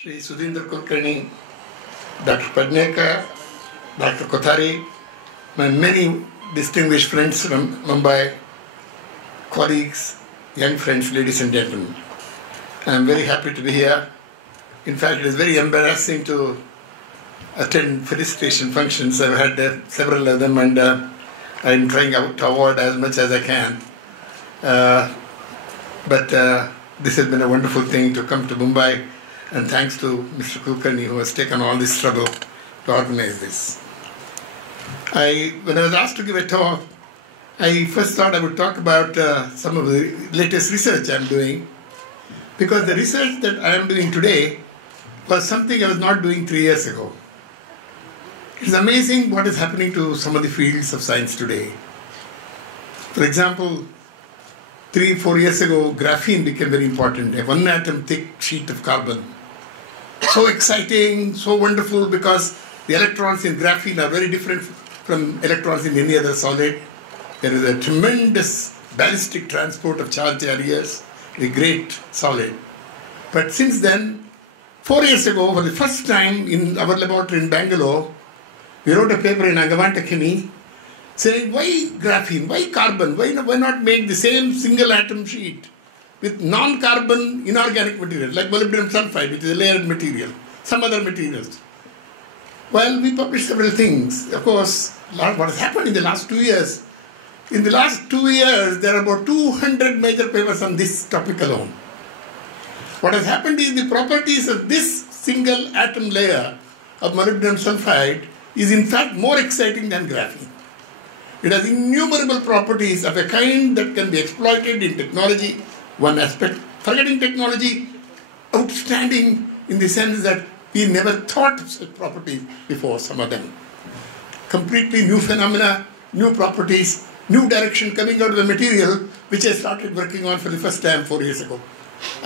Shri Sudhindra Kulkarni, Dr. Padnekar, Dr. Kothari, my many distinguished friends from Mumbai, colleagues, young friends, ladies and gentlemen. I am very happy to be here. In fact, it is very embarrassing to attend felicitation functions. I've had several of them, and I'm trying to avoid as much as I can. But this has been a wonderful thing to come to Mumbai, and thanks to Mr. Kulkarni, who has taken all this trouble to organize this. When I was asked to give a talk, I first thought I would talk about some of the latest research I'm doing, because the research that I am doing today was something I was not doing 3 years ago. It's amazing what is happening to some of the fields of science today. For example, 3-4 years ago, graphene became very important, a 1 atom thick sheet of carbon. So exciting, so wonderful, because the electrons in graphene are very different from electrons in any other solid. There is a tremendous ballistic transport of charge carriers, a great solid. But since then, 4 years ago, for the first time in our laboratory in Bangalore, we wrote a paper in Angavanta Chemie saying, why graphene, why carbon, why not make the same single atom sheet with non-carbon inorganic material like molybdenum sulfide, which is a layered material, some other materials. Well, we published several things. Of course, what has happened in the last 2 years, in the last 2 years, there are about 200 major papers on this topic alone. What has happened is the properties of this single atom layer of molybdenum sulfide is in fact more exciting than graphene. It has innumerable properties of a kind that can be exploited in technology. One aspect, forgetting technology, outstanding in the sense that we never thought of such properties before, some of them. Completely new phenomena, new properties, new direction coming out of the material, which I started working on for the first time 4 years ago.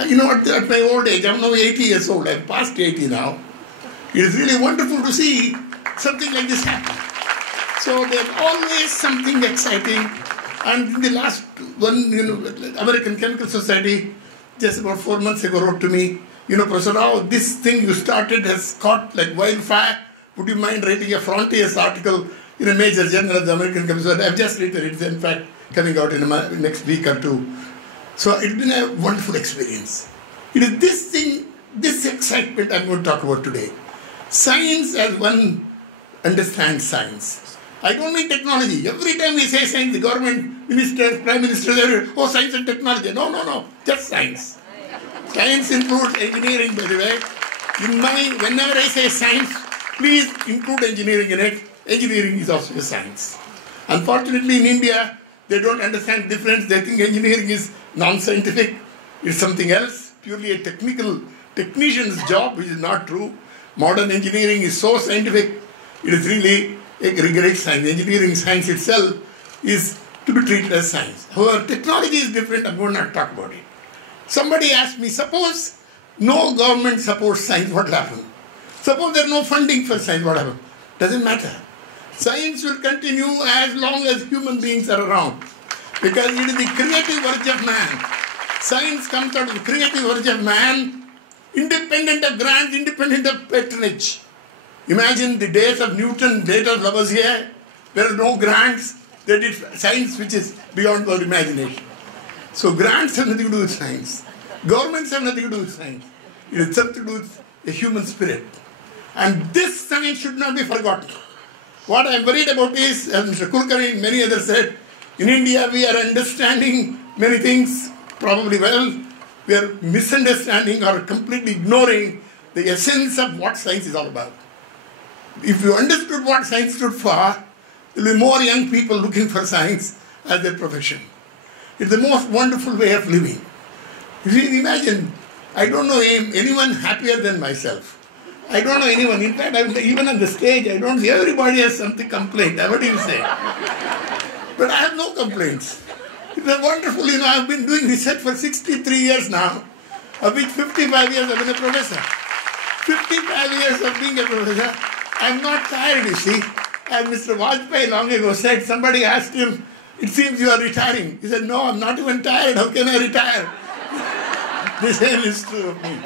You know, at my old age, I'm now 80 years old, I'm past 80 now. It is really wonderful to see something like this happen. So there's always something exciting. And in the last one, American Chemical Society, just about 4 months ago, wrote to me, Professor Rao, this thing you started has caught like wildfire. Would you mind writing a Frontiers article in a major journal of the American Chemical Society? I've just written it. It's in fact coming out in the next week or two. So it's been a wonderful experience. It is this thing, this excitement I'm going to talk about today. Science as one understands science. I don't mean technology. Every time we say science, the government, ministers, prime ministers, everyone, science and technology. No, just science. Science includes engineering, by the way. Whenever I say science, please include engineering in it. Engineering is also a science. Unfortunately, in India, they don't understand the difference. They think engineering is non-scientific. It's something else, purely a technician's job, which is not true. Modern engineering is so scientific, it is really a great science. Engineering science itself is to be treated as science. However, technology is different. I'm going to not talk about it. Somebody asked me, suppose no government supports science, what will happen? Suppose there's no funding for science, what happens? Doesn't matter. Science will continue as long as human beings are around, because it is the creative urge of man. Science comes out of the creative urge of man, independent of grants, independent of patronage. Imagine the days of Newton, days of Lavoisier. There are no grants. They did science which is beyond our imagination. So grants have nothing to do with science. Governments have nothing to do with science. It has something to do with a human spirit. And this science should not be forgotten. What I am worried about is, as Mr. Kulkarni and many others said, in India we are understanding many things probably well. We are misunderstanding or completely ignoring the essence of what science is all about. If you understood what science stood for, there will be more young people looking for science as their profession. It's the most wonderful way of living. You see, imagine, I don't know anyone happier than myself. I don't know anyone. In fact, even on the stage, I don't see everybody has something complaint. What do you say? But I have no complaints. It's a wonderful, I've been doing research for 63 years now, of which 55 years I've been a professor. 55 years of being a professor. I'm not tired, you see. As Mr. Vajpayee long ago said, somebody asked him, it seems you are retiring. He said, no, I'm not even tired. How can I retire? The same is true of me.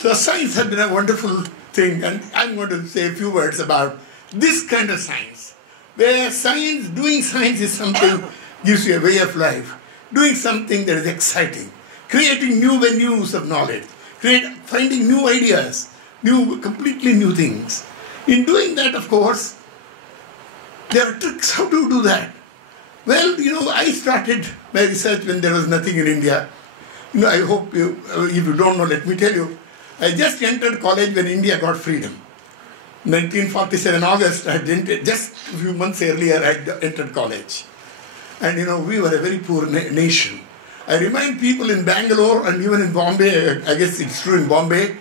So science has been a wonderful thing, and I'm going to say a few words about this kind of science, where science, doing science is something gives you a way of life, doing something that is exciting, creating new venues of knowledge, finding new ideas, completely new things. In doing that, of course, there are tricks. How to do that? Well, I started my research when there was nothing in India. I hope if you don't know, let me tell you. I just entered college when India got freedom. 1947 August, I had entered, just a few months earlier, I had entered college. And we were a very poor nation. I remind people in Bangalore and even in Bombay, I guess it's true in Bombay,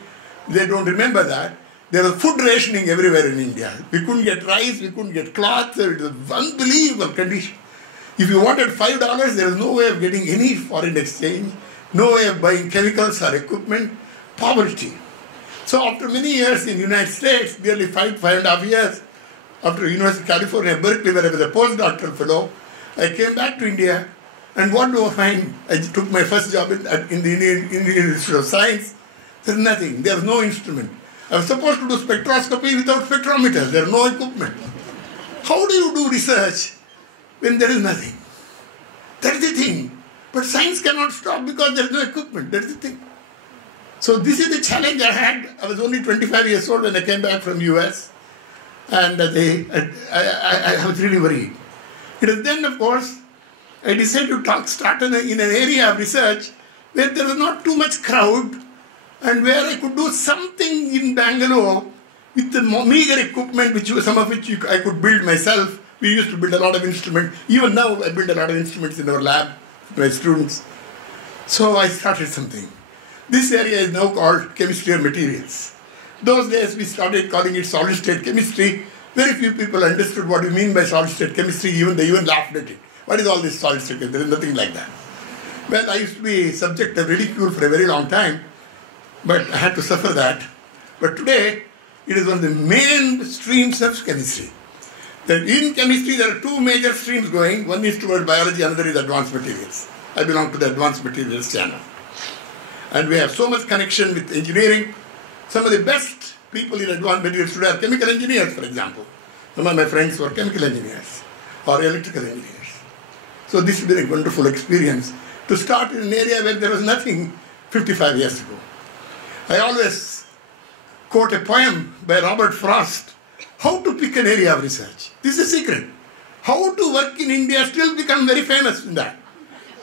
they don't remember that. There was food rationing everywhere in India. We couldn't get rice, we couldn't get cloth, it was an unbelievable condition. If you wanted $5, there was no way of getting any foreign exchange, no way of buying chemicals or equipment, poverty. So after many years in the United States, nearly 5.5 years, after University of California, Berkeley, where I was a postdoctoral fellow, I came back to India, and what do I find? I took my first job in the Indian Institute of Science. There's nothing, there's no instrument. I was supposed to do spectroscopy without spectrometers, there's no equipment. How do you do research when there is nothing? That is the thing. But science cannot stop because there is no equipment, that is the thing. So this is the challenge I had. I was only 25 years old when I came back from US, and I was really worried. It is then, of course, I decided to start in an area of research where there was not too much crowd and where I could do something in Bangalore with the meager equipment, some of which I could build myself. We used to build a lot of instruments. Even now I build a lot of instruments in our lab with my students. So I started something. This area is now called chemistry of materials. Those days we started calling it solid state chemistry. Very few people understood what we mean by solid state chemistry, they even laughed at it. What is all this solid state chemistry? There is nothing like that. Well, I used to be subject of ridicule for a very long time, but I had to suffer that. But today, it is one of the main streams of chemistry. That in chemistry, there are two major streams going. One is toward biology, another is advanced materials. I belong to the advanced materials channel. And we have so much connection with engineering. Some of the best people in advanced materials today are chemical engineers, for example. Some of my friends were chemical engineers or electrical engineers. So this has been a wonderful experience to start in an area where there was nothing 55 years ago. I always quote a poem by Robert Frost, How to Pick an Area of Research. This is a secret. How to work in India still become very famous in that.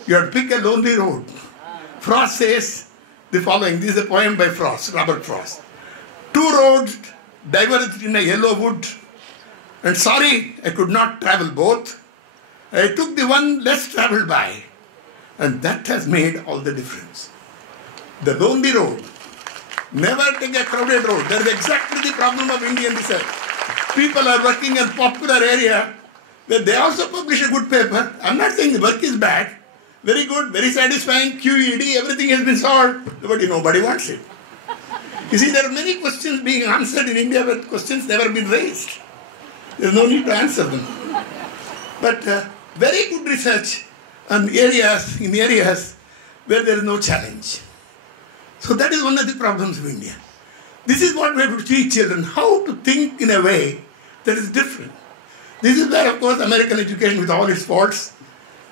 You have to pick a lonely road. Frost says the following. This is a poem by Frost, Robert Frost. Two roads diverged in a yellow wood, and sorry I could not travel both. I took the one less traveled by, and that has made all the difference. The lonely road. Never take a crowded road. That is exactly the problem of Indian research. People are working in popular area where they also publish a good paper. I'm not saying the work is bad. Very good, very satisfying, QED, everything has been solved, but nobody wants it. You see, there are many questions being answered in India, but questions never been raised. There's no need to answer them. But very good research in areas where there is no challenge. So that is one of the problems of India. This is what we have to teach children, how to think in a way that is different. This is where, of course, American education with all its faults,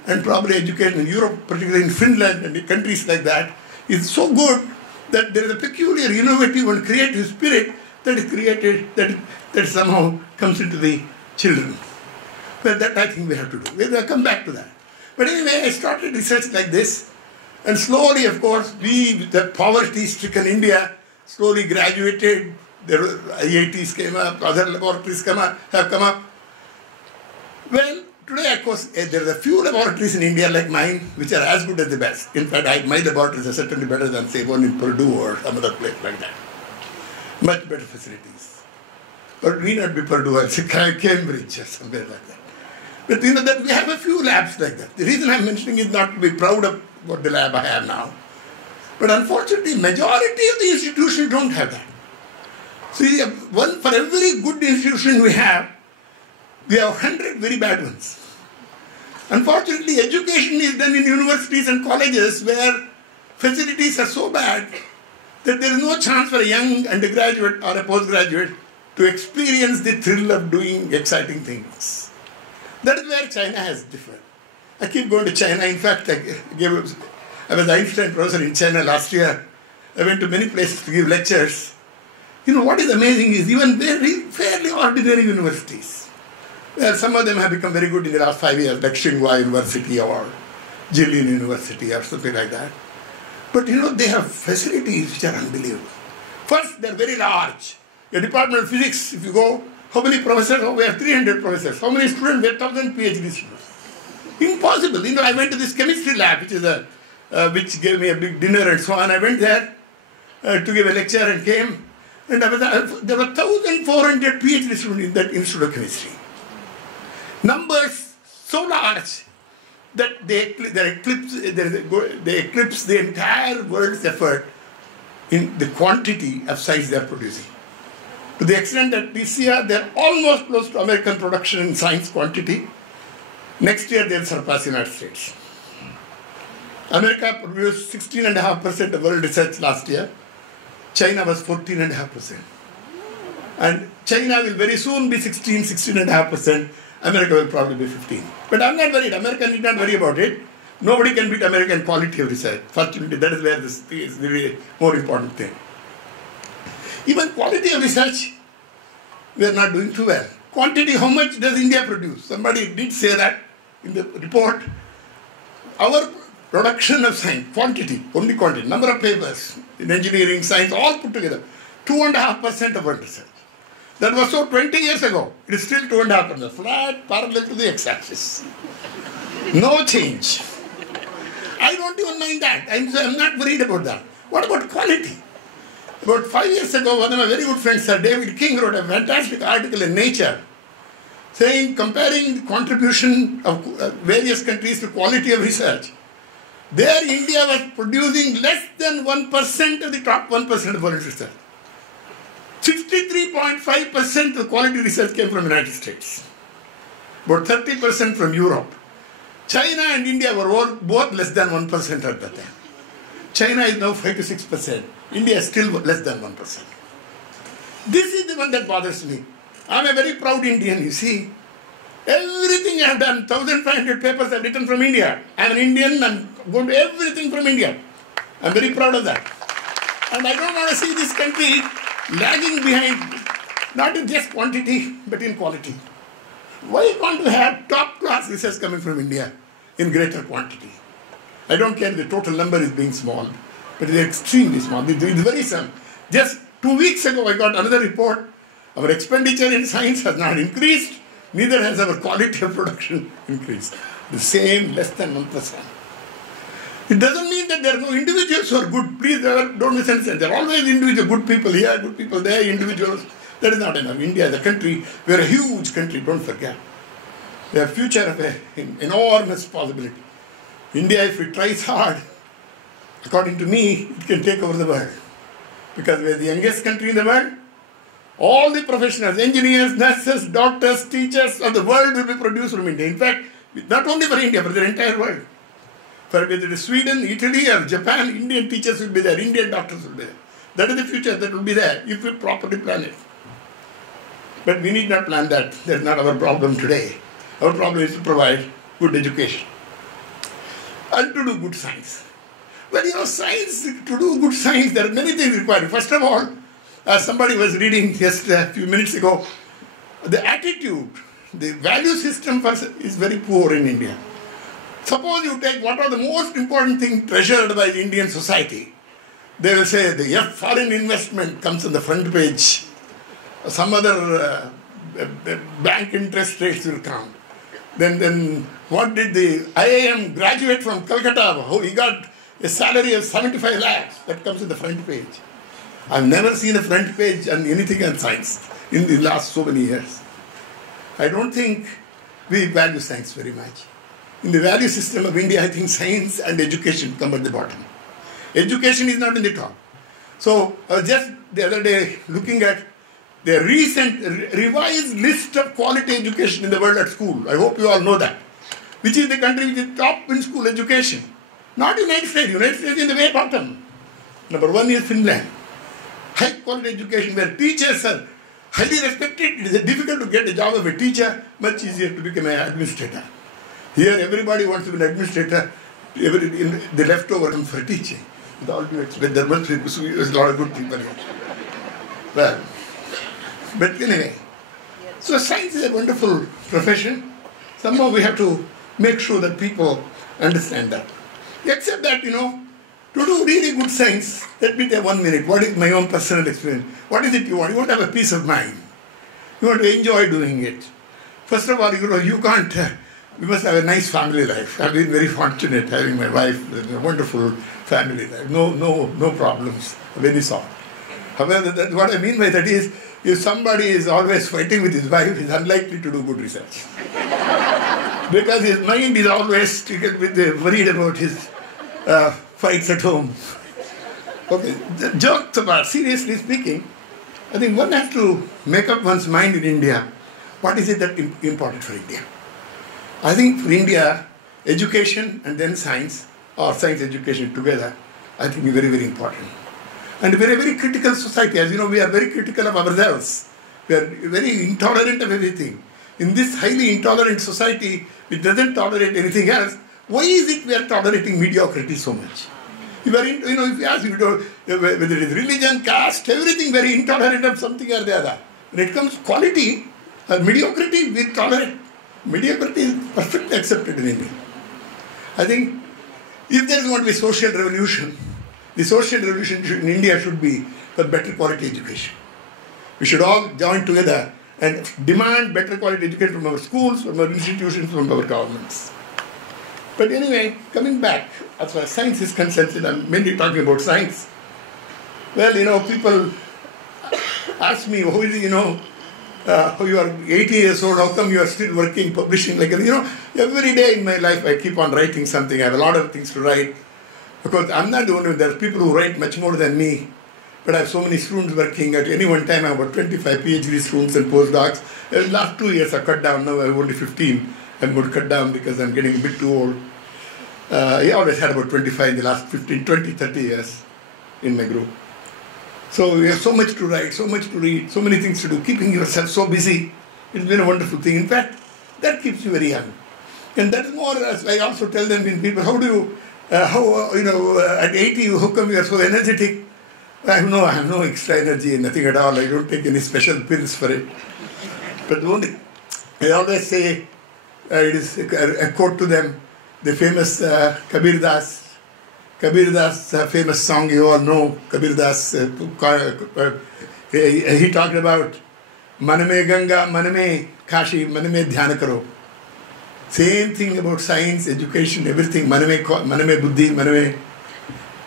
and probably education in Europe, particularly in Finland and countries like that, is so good that there is a peculiar, innovative and creative spirit that is created, that somehow comes into the children. Well, that I think we have to do. We'll come back to that. But anyway, I started research like this, and slowly, of course, the poverty-stricken India, slowly graduated. There were IITs came up, other laboratories have come up. Well, today, of course, there are a few laboratories in India like mine, which are as good as the best. In fact, my laboratories are certainly better than, say, one in Purdue or some other place like that. Much better facilities. But we not be Purdue, I'll say Cambridge or somewhere like that. But that we have a few labs like that. The reason I'm mentioning is not to be proud of what the lab I have now. But unfortunately, majority of the institutions don't have that. See, for every good institution we have 100 very bad ones. Unfortunately, education is done in universities and colleges where facilities are so bad that there is no chance for a young undergraduate or a postgraduate to experience the thrill of doing exciting things. That is where China has differed. I keep going to China. In fact, I was Einstein professor in China last year. I went to many places to give lectures. You know, what is amazing is even very fairly ordinary universities, where some of them have become very good in the last 5 years, like Tsinghua University or Jilin University or something like that. But you know, they have facilities which are unbelievable. First, they are very large. Your Department of Physics, if you go, how many professors? Oh, we have 300 professors. How many students? We have 1,000 PhD students. Impossible. You know, I went to this chemistry lab, which gave me a big dinner and so on. I went there to give a lecture and came. And there were 1,400 PhD students in that Institute of Chemistry. Numbers so large that they eclipse the entire world's effort in the quantity of science they are producing. To the extent that this year they are almost close to American production in science quantity. Next year they will surpass the United States. America produced 16.5% of world research last year. China was 14.5%. And China will very soon be 16.5%. America will probably be 15%. But I'm not worried. America need not worry about it. Nobody can beat American quality of research. Fortunately, that is where this is the really more important thing. Even quality of research, we are not doing too well. Quantity, how much does India produce? Somebody did say that in the report. Our production of science, quantity, only quantity, number of papers in engineering, science, all put together, 2.5% of world research. That was so 20 years ago. It is still 2.5%, flat, parallel to the x-axis. No change. I don't even mind that. I'm not worried about that. What about quality? About 5 years ago, one of my very good friends, Sir David King, wrote a fantastic article in Nature saying, comparing the contribution of various countries to quality of research. There, India was producing less than 1% of the top 1% of world research. 63.5% of quality research came from the United States. About 30% from Europe. China and India were both less than 1% at that time. China is now 5 to 6%. India is still less than 1%. This is the one that bothers me. I'm a very proud Indian, you see. Everything I have done, 1,500 papers I have written from India. I'm an Indian and going to everything from India. I'm very proud of that. And I don't want to see this country lagging behind, not in just quantity, but in quality. Why can't we have top-class research coming from India in greater quantity? I don't care if the total number is being small, but it is extremely small. It's very small. Just 2 weeks ago, I got another report. Our expenditure in science has not increased, neither has our quality of production increased. The same, less than 1%. It doesn't mean that there are no individuals who are good. Please don't misunderstand. There are always individual good people here, good people there, individuals. That is not enough. India is a country, we are a huge country, don't forget. We have a future of an enormous possibility. India, if it tries hard, according to me, it can take over the world. Because we are the youngest country in the world. All the professionals, engineers, nurses, doctors, teachers of the world will be produced from India. In fact, not only for India, but the entire world. For whether it is Sweden, Italy or Japan, Indian teachers will be there, Indian doctors will be there. That is the future that will be there if we properly plan it. But we need not plan that. That is not our problem today. Our problem is to provide good education and to do good science. Well, you know, science, to do good science, there are many things required. First of all, as somebody was reading just a few minutes ago, the attitude, the value system is very poor in India. Suppose you take what are the most important things treasured by the Indian society. They will say the foreign investment comes on the front page. Some other bank interest rates will come. Then what did the IIM graduate from Calcutta, he got a salary of 75 lakhs. That comes in the front page. I've never seen a front page on anything on science in the last so many years. I don't think we value science very much. In the value system of India, I think science and education come at the bottom. Education is not in the top. So I was just the other day looking at the recent revised list of quality education in the world at school. I hope you all know that. Which is the country which is top in school education. Not United States. United States is in the way bottom. Number one is Finland. High quality education where teachers are highly respected. It is difficult to get a job of a teacher, much easier to become an administrator. Here everybody wants to be an administrator. The leftover comes for teaching. With all due respect, there must be a lot of good people here. Well, but anyway, so science is a wonderful profession. Somehow we have to make sure that people understand that. Except that, to do really good science, let me take 1 minute. What is my own personal experience? What is it you want? You want to have a peace of mind. You want to enjoy doing it. First of all, you can't, we must have a nice family life. I've been very fortunate having my wife, a wonderful family life. No problems of any sort. However, what I mean by that is, if somebody is always fighting with his wife, he's unlikely to do good research. Because his mind is always worried about his fights at home. Okay, jokes apart, seriously speaking, I think one has to make up one's mind in India. What is it that is important for India? I think for India, education and then science, or science education together, I think is very, very important. And we are a very critical society. As you know, we are very critical of ourselves. We are very intolerant of everything. In this highly intolerant society, which doesn't tolerate anything else, why is it we are tolerating mediocrity so much? If you ask whether it is religion, caste, everything very intolerant of something or the other. When it comes to quality or mediocrity, we tolerate. Mediocrity is perfectly accepted in India. I think if there is going to be social revolution, the social revolution in India should be for better quality education. We should all join together and demand better quality education from our schools, from our institutions, from our governments. But anyway, coming back, as far as science is concerned, I'm mainly talking about science. Well, people ask me, you are 80 years old, how come you are still working, publishing? Every day in my life I keep on writing something. I have a lot of things to write. Because I'm not the only one, there are people who write much more than me. But I have so many students working. At any one time I have about 25 PhD students and postdocs. In the last 2 years I've cut down, now I have only 15. I'm going to cut down because I'm getting a bit too old. I always had about 25 in the last 15, 20, 30 years in my group. So we have so much to write, so much to read, so many things to do, keeping yourself so busy. It's been a wonderful thing. In fact, that keeps you very young. And that is more, as I also tell them in people, at 80, how come you are so energetic? I have no extra energy, nothing at all. I don't take any special pills for it. But I always say, it is a quote to them, the famous Kabir Das famous song you all know, Kabir Das, he talked about Maname Ganga, Maname Kashi, Maname Dhyana Karo. Same thing about science, education, everything, Maname Buddhi, Maname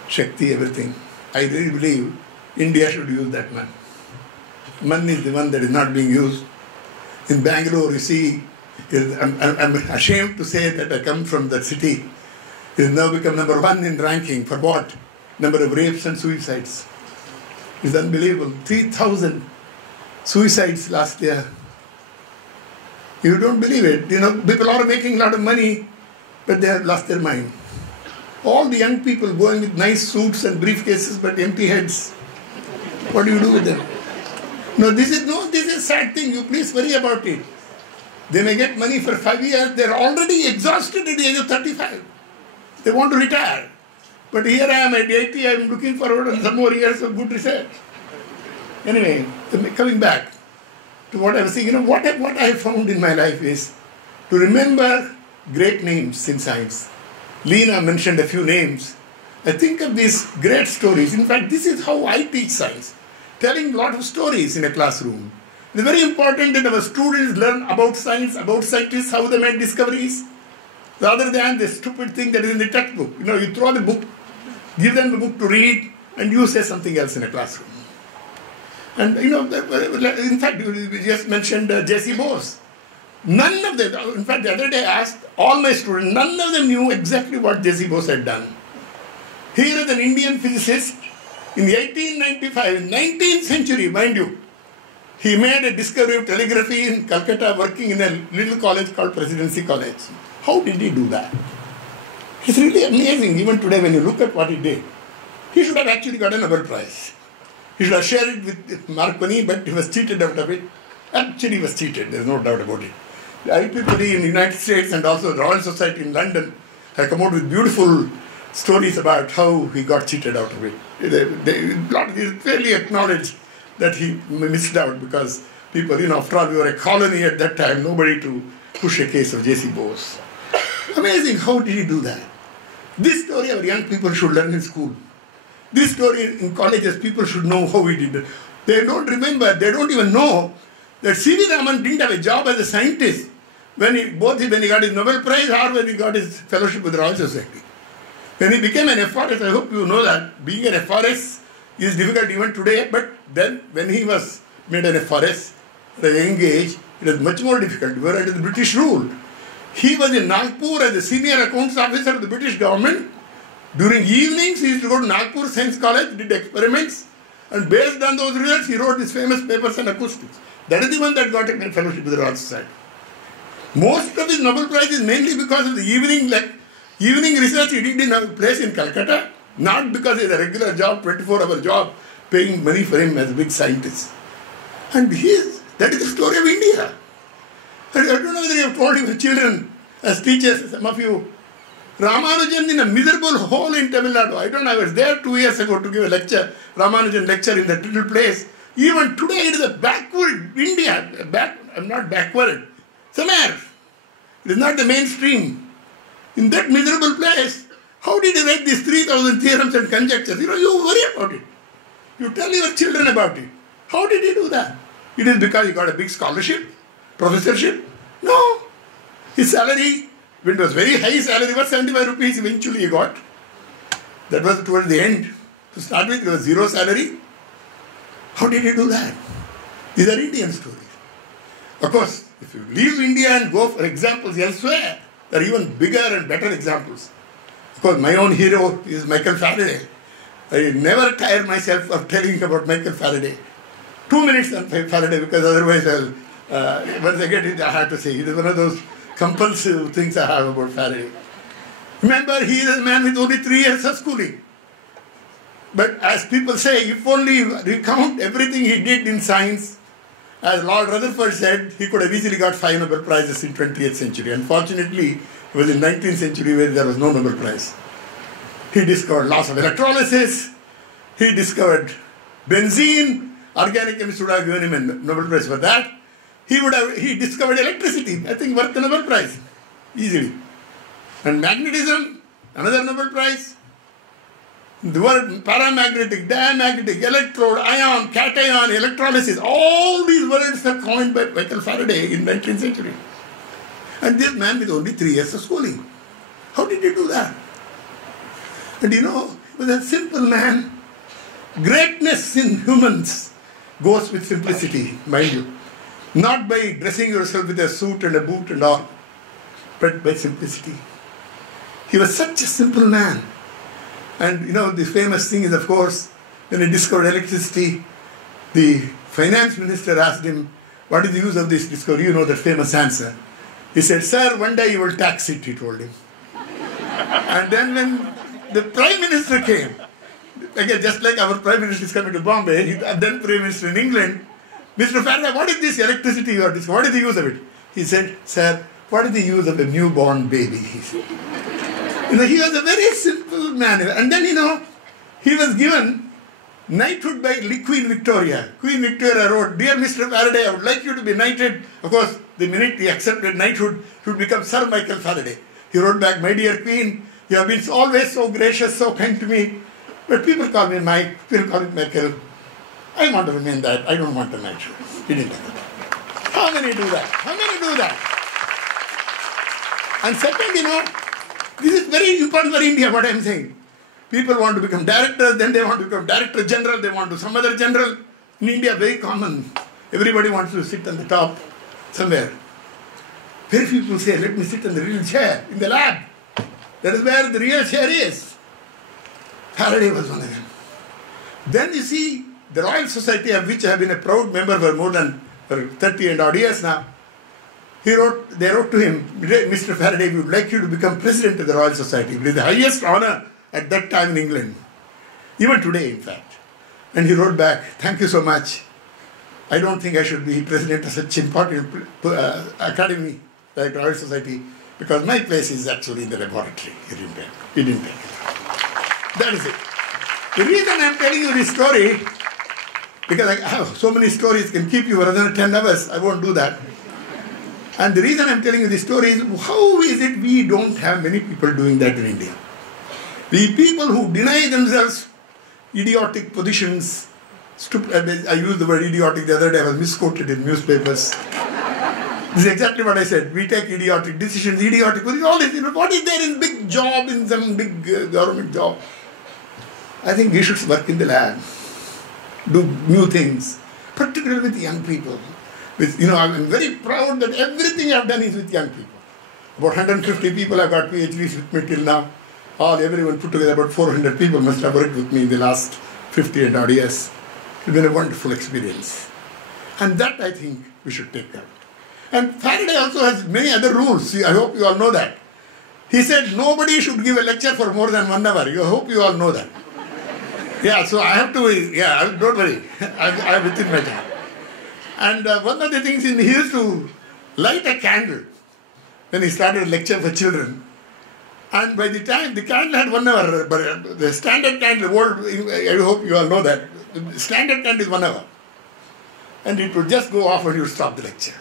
Shakti, everything. I really believe India should use that man. Man is the one that is not being used. In Bangalore, you see, I'm ashamed to say that I come from that city. It has now become number one in ranking for what? Number of rapes and suicides. It's unbelievable. 3,000 suicides last year. You don't believe it. People are making a lot of money, but they have lost their mind. All the young people going with nice suits and briefcases, but empty heads. What do you do with them? This is a sad thing. You please worry about it. They may get money for 5 years. They are already exhausted at the age of 35. They want to retire. But here I am at 80. I am looking forward to some more years of good research. Anyway, coming back to what I was saying, what I have found in my life is to remember great names in science. Lena mentioned a few names. I think of these great stories. In fact, this is how I teach science. Telling a lot of stories in a classroom. It's very important that our students learn about science, about scientists, how they made discoveries, rather than the stupid thing that is in the textbook. You throw the book, give them the book to read, and you say something else in a classroom. And in fact, you just mentioned J.C. Bose. None of them, in fact, the other day I asked all my students, none of them knew exactly what J.C. Bose had done. Here is an Indian physicist in 1895, 19th century, mind you. He made a discovery of telegraphy in Calcutta, working in a little college called Presidency College. How did he do that? It's really amazing, even today when you look at what he did. He should have actually got a Nobel Prize. He should have shared it with Marconi, but he was cheated out of it. Actually, he was cheated, there's no doubt about it. The IEEE in the United States and also the Royal Society in London have come out with beautiful stories about how he got cheated out of it. They clearly acknowledged that he missed out because people, after all, we were a colony at that time, nobody to push a case of J.C. Bose. Amazing, how did he do that? This story our young people should learn in school. This story in colleges, people should know how he did it. They don't remember, they don't even know that C.V. Raman didn't have a job as a scientist when he got his Nobel Prize or when he got his fellowship with the Royal Society. When he became an FRS, I hope you know that, being an FRS is difficult even today, but then when he was made an FRS at a young age, it was much more difficult. We were under the British rule. He was in Nagpur as a senior accounts officer of the British government. During evenings, he used to go to Nagpur Science College, did experiments, and based on those results, he wrote his famous papers on acoustics. That is the one that got a fellowship with the Royal Society. Most of his Nobel Prize is mainly because of the evening research he did in a place in Calcutta, not because he had a regular job, 24-hour job, paying money for him as a big scientist. And that is the story of India. And I don't know whether you have told your children as teachers, some of you, Ramanujan in a miserable hole in Tamil Nadu. I don't know, I was there 2 years ago to give a lecture, Ramanujan lecture in that little place. Even today it is a backward India, I'm not backward, somewhere. It is not the mainstream. In that miserable place, how did he write these 3,000 theorems and conjectures? You worry about it. You tell your children about it. How did he do that? It is because he got a big scholarship, professorship? No. His salary, when it was very high salary, was 75 rupees eventually he got. That was towards the end. To start with, it was zero salary. How did he do that? These are Indian stories. Of course, if you leave India and go for examples elsewhere, there are even bigger and better examples. Of course, my own hero is Michael Faraday. I never tire myself of telling about Michael Faraday. 2 minutes on Faraday, because otherwise once I get it, I have to say, it is one of those compulsive things I have about Faraday. Remember, he is a man with only 3 years of schooling. But as people say, if only recount everything he did in science, as Lord Rutherford said, he could have easily got 5 Nobel Prizes in 20th century. Unfortunately, it was in 19th century where there was no Nobel Prize. He discovered laws of electrolysis. He discovered benzene. Organic chemists would have given him a Nobel Prize for that. He discovered electricity. I think worth the Nobel Prize. Easily. And magnetism, another Nobel Prize. The word paramagnetic, diamagnetic, electrode, ion, cation, electrolysis, all these words are coined by Michael Faraday in 19th century. And this man with only 3 years of schooling. How did he do that? And he was a simple man. Greatness in humans goes with simplicity, mind you. Not by dressing yourself with a suit and a boot and all, but by simplicity. He was such a simple man. And the famous thing is, of course, when he discovered electricity, the finance minister asked him, what is the use of this discovery? You know the famous answer. He said, sir, one day you will tax it, he told him. And then when the Prime Minister came, again, just like our Prime Minister is coming to Bombay, then Prime Minister in England, Mr. Faraday, what is this electricity you are discovering? What is the use of it? He said, sir, what is the use of a newborn baby? He said. He was a very simple man. And then, he was given knighthood by Queen Victoria. Queen Victoria wrote, dear Mr. Faraday, I would like you to be knighted. Of course, the minute he accepted knighthood, he would become Sir Michael Faraday. He wrote back, my dear Queen, you have been always so gracious, so kind to me. But people call me Mike, people call me Michael. I want to remain that. I don't want a knighthood. He didn't like that. How many do that? How many do that? And second, this is very important for India, what I am saying. People want to become directors, then they want to become director general, they want to some other general. In India, very common. Everybody wants to sit on the top somewhere. Very few people say, let me sit on the real chair, in the lab. That is where the real chair is. Faraday was one of them. Then you see, the Royal Society, of which I have been a proud member for more than 30 and odd years now, they wrote to him, Mr. Faraday, we would like you to become president of the Royal Society. It is the highest honor at that time in England. even today in fact. And he wrote back, "Thank you so much. I don't think I should be president of such important academy like Royal Society, because my place is actually in the laboratory." He didn't take it. That is it. The reason I'm telling you this story, because I have so many stories, can keep you for another 10 hours, I won't do that. And the reason I'm telling you this story is, how is it we don't have many people doing that in India? We people who deny themselves idiotic positions, I used the word idiotic the other day, I was misquoted in newspapers. This is exactly what I said. We take idiotic decisions, idiotic positions, all this. What is there in big job, in some big government job? I think we should work in the lab, do new things, particularly with young people. I'm very proud that everything I've done is with young people. About 150 people have got PhDs with me till now. Everyone put together, about 400 people must have worked with me in the last 50 and odd years. It's been a wonderful experience. And that I think we should take out. And Faraday also has many other rules. I hope you all know that. He said nobody should give a lecture for more than 1 hour. I hope you all know that. Yeah, so I have to, don't worry. I'm within my time. And one of the things he used to light a candle when he started a lecture for children. And by the time the candle had 1 hour, but the standard candle, I hope you all know that, the standard candle is 1 hour. And it would just go off and you would stop the lecture.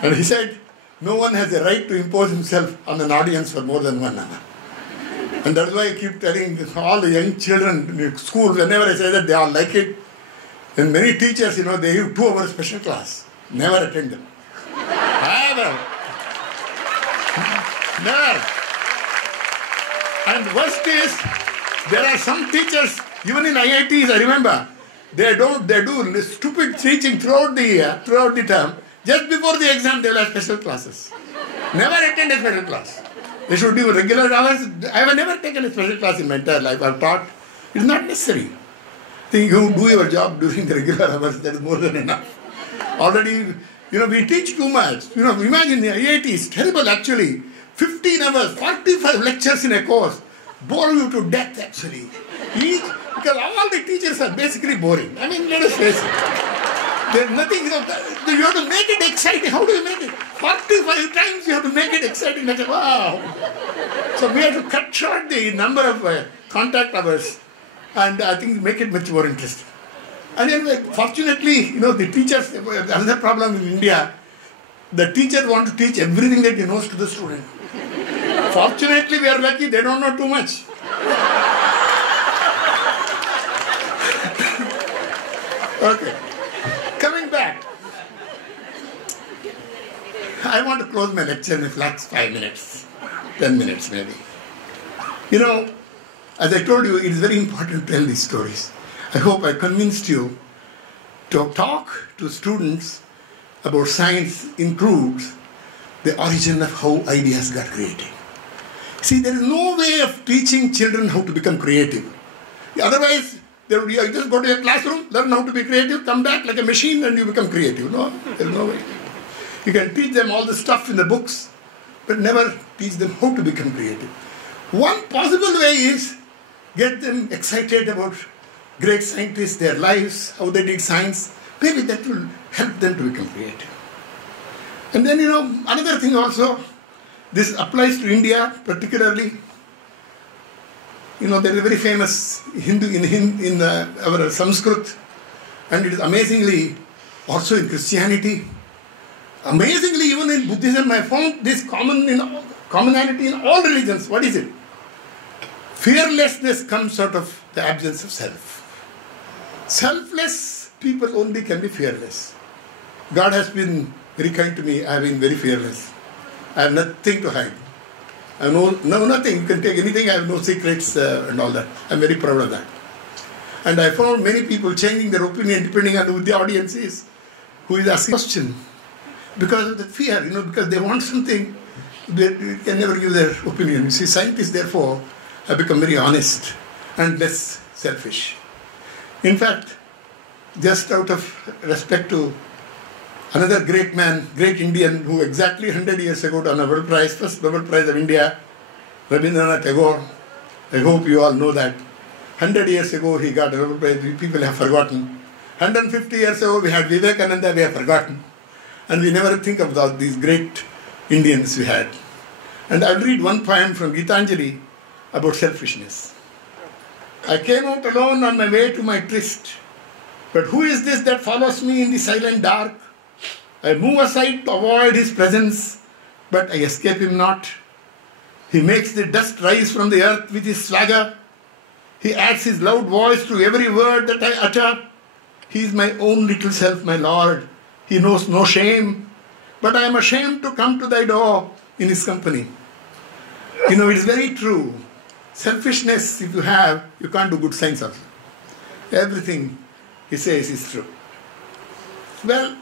And he said, no one has a right to impose himself on an audience for more than 1 hour. And that's why I keep telling all the young children in school, whenever I say that, they all like it. And many teachers, they give 2 hours special class. Never attend them. Never. Never. And worst is, there are some teachers, even in IITs, I remember, they do stupid teaching throughout the term. Just before the exam, they will have special classes. Never attend a special class. They should do regular hours. I have never taken a special class in my entire life. I've taught. It's not necessary. Think you do your job during the regular hours, that is more than enough. Already, we teach too much. Imagine the IIT is terrible actually. 15 hours, 45 lectures in a course. Bore you to death actually. Because all the teachers are basically boring. I mean, let us face it. There's nothing, you have to make it exciting. How do you make it? 45 times you have to make it exciting. Like, wow. So we have to cut short the number of contact hours and I think make it much more interesting. And then fortunately, the teachers, another problem in India, the teacher wants to teach everything that he knows to the student. Fortunately, we are lucky, they don't know too much. Okay. Coming back. I want to close my lecture in the last 5 minutes, 10 minutes maybe. As I told you, it is very important to tell these stories. I hope I convinced you to talk to students about science includes the origin of how ideas got created. See, there is no way of teaching children how to become creative. Otherwise, you just go to your classroom, learn how to be creative, come back like a machine and you become creative. No, there is no way. You can teach them all the stuff in the books, but never teach them how to become creative. One possible way is get them excited about great scientists, their lives, how they did science. Maybe that will help them to become creative. And then, another thing also, this applies to India particularly. There is a very famous Hindu in our Sanskrit, and it is amazingly also in Christianity. Amazingly, even in Buddhism, I found this commonality in all religions. What is it? Fearlessness comes out of the absence of self. Selfless people only can be fearless. God has been very kind to me. I have been very fearless. I have nothing to hide. I know nothing. You can take anything. I have no secrets and all that. I'm very proud of that. And I found many people changing their opinion depending on who the audience is, who is asking a question. Because of the fear, because they want something, they can never give their opinion. You see, scientists, therefore, have become very honest and less selfish. In fact, just out of respect to another great man, great Indian, who exactly 100 years ago got a Nobel Prize, first Nobel Prize of India, Rabindranath Tagore. I hope you all know that. 100 years ago he got Nobel Prize, people have forgotten. 150 years ago we had Vivekananda, we have forgotten. And we never think of these great Indians we had. And I'll read one poem from Gitanjali about selfishness. I came out alone on my way to my tryst. But who is this that follows me in the silent dark? I move aside to avoid his presence, but I escape him not. He makes the dust rise from the earth with his swagger. He adds his loud voice to every word that I utter. He is my own little self, my Lord. He knows no shame, but I am ashamed to come to thy door in his company. It is very true. Selfishness, if you have, you can't do good science also. Everything he says is true. Well,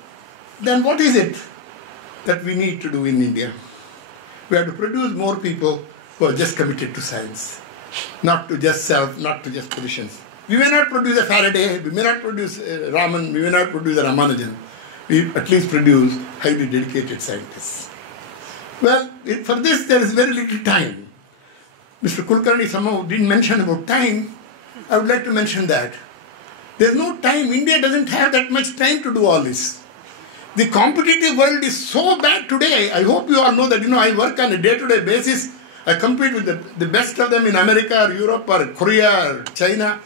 then what is it that we need to do in India? We have to produce more people who are just committed to science, not to just self, not to just positions. We may not produce a Faraday, we may not produce Raman, we may not produce a Ramanujan. We at least produce highly dedicated scientists. Well, for this there is very little time. Mr. Kulkarni somehow didn't mention about time. I would like to mention that. There's no time. India doesn't have that much time to do all this. The competitive world is so bad today. I hope you all know that, I work on a day-to-day basis. I compete with the best of them in America or Europe or Korea or China.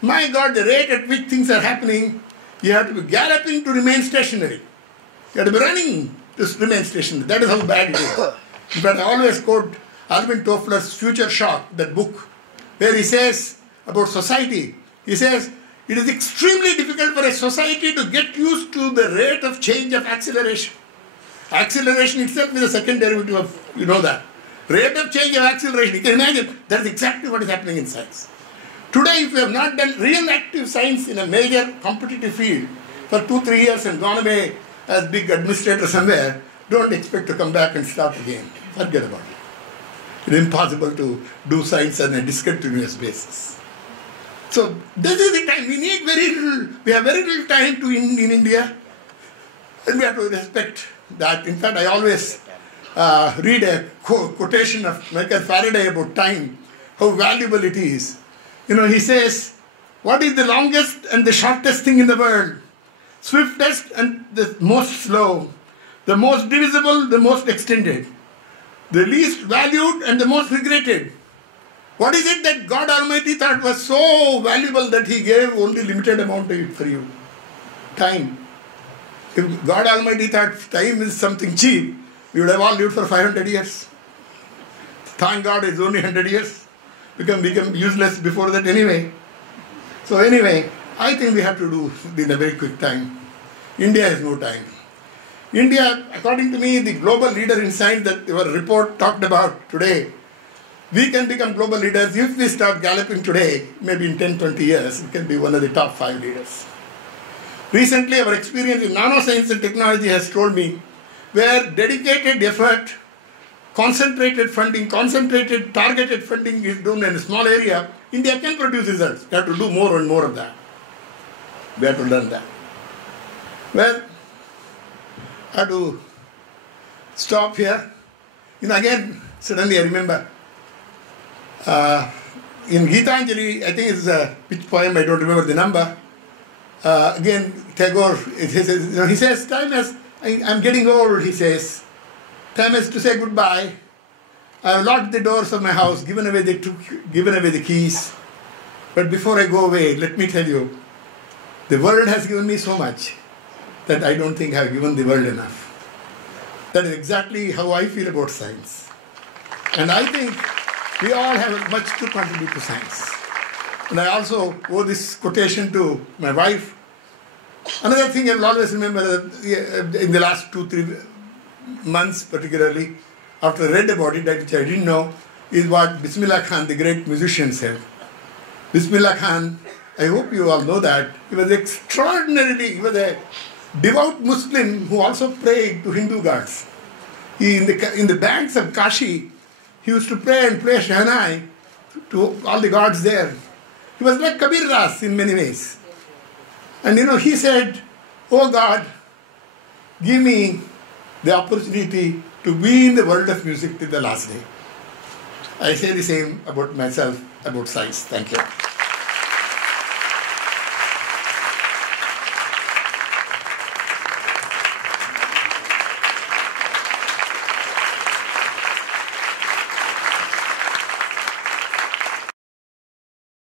My God, the rate at which things are happening, you have to be galloping to remain stationary. You have to be running to remain stationary. That is how bad it is. In fact, I always quote Alvin Toffler's Future Shock, that book, where he says about society, he says, it is extremely difficult for a society to get used to the rate of change of acceleration. Acceleration itself is a second derivative of, that. Rate of change of acceleration, you can imagine, that is exactly what is happening in science. Today, if you have not done real active science in a major competitive field for 2-3 years and gone away as big administrator somewhere, don't expect to come back and start again. Forget about it. It is impossible to do science on a discontinuous basis. So this is the time. We need very little. We have very little time in India, and we have to respect that. In fact, I always read a quotation of Michael Faraday about time, how valuable it is. He says, what is the longest and the shortest thing in the world? Swiftest and the most slow, the most divisible, the most extended, the least valued and the most regretted. What is it that God Almighty thought was so valuable that He gave only limited amount of it for you? Time. If God Almighty thought time is something cheap, we would have all lived for 500 years. Thank God it's only 100 years. Become useless before that anyway. So anyway, I think we have to do in a very quick time. India has no time. India, according to me, the global leader in science that your report talked about today, we can become global leaders if we start galloping today. Maybe in 10-20 years, we can be one of the top 5 leaders. Recently, our experience in nanoscience and technology has told me where dedicated effort, concentrated funding, concentrated targeted funding is done in a small area, India can produce results. We have to do more and more of that. We have to learn that. Well, I have to stop here. Again, suddenly I remember, in Gitanjali, I think it's a which poem, I don't remember the number. Again, Tagore, he says, time has, I'm getting old, he says. Time has to say goodbye. I have locked the doors of my house, given away the keys. But before I go away, let me tell you, the world has given me so much that I don't think I have given the world enough. That is exactly how I feel about science. And I think we all have much to contribute to science. And I also owe this quotation to my wife. Another thing I will always remember in the last 2-3 months particularly, after I read about it, which I didn't know, is what Bismillah Khan, the great musician, said. Bismillah Khan, I hope you all know that, he was he was a devout Muslim who also prayed to Hindu gods. In the banks of Kashi, he used to pray and play Shahnai to all the gods there. He was like Kabir Das in many ways. And he said, oh God, give me the opportunity to be in the world of music till the last day. I say the same about myself, about science. Thank you.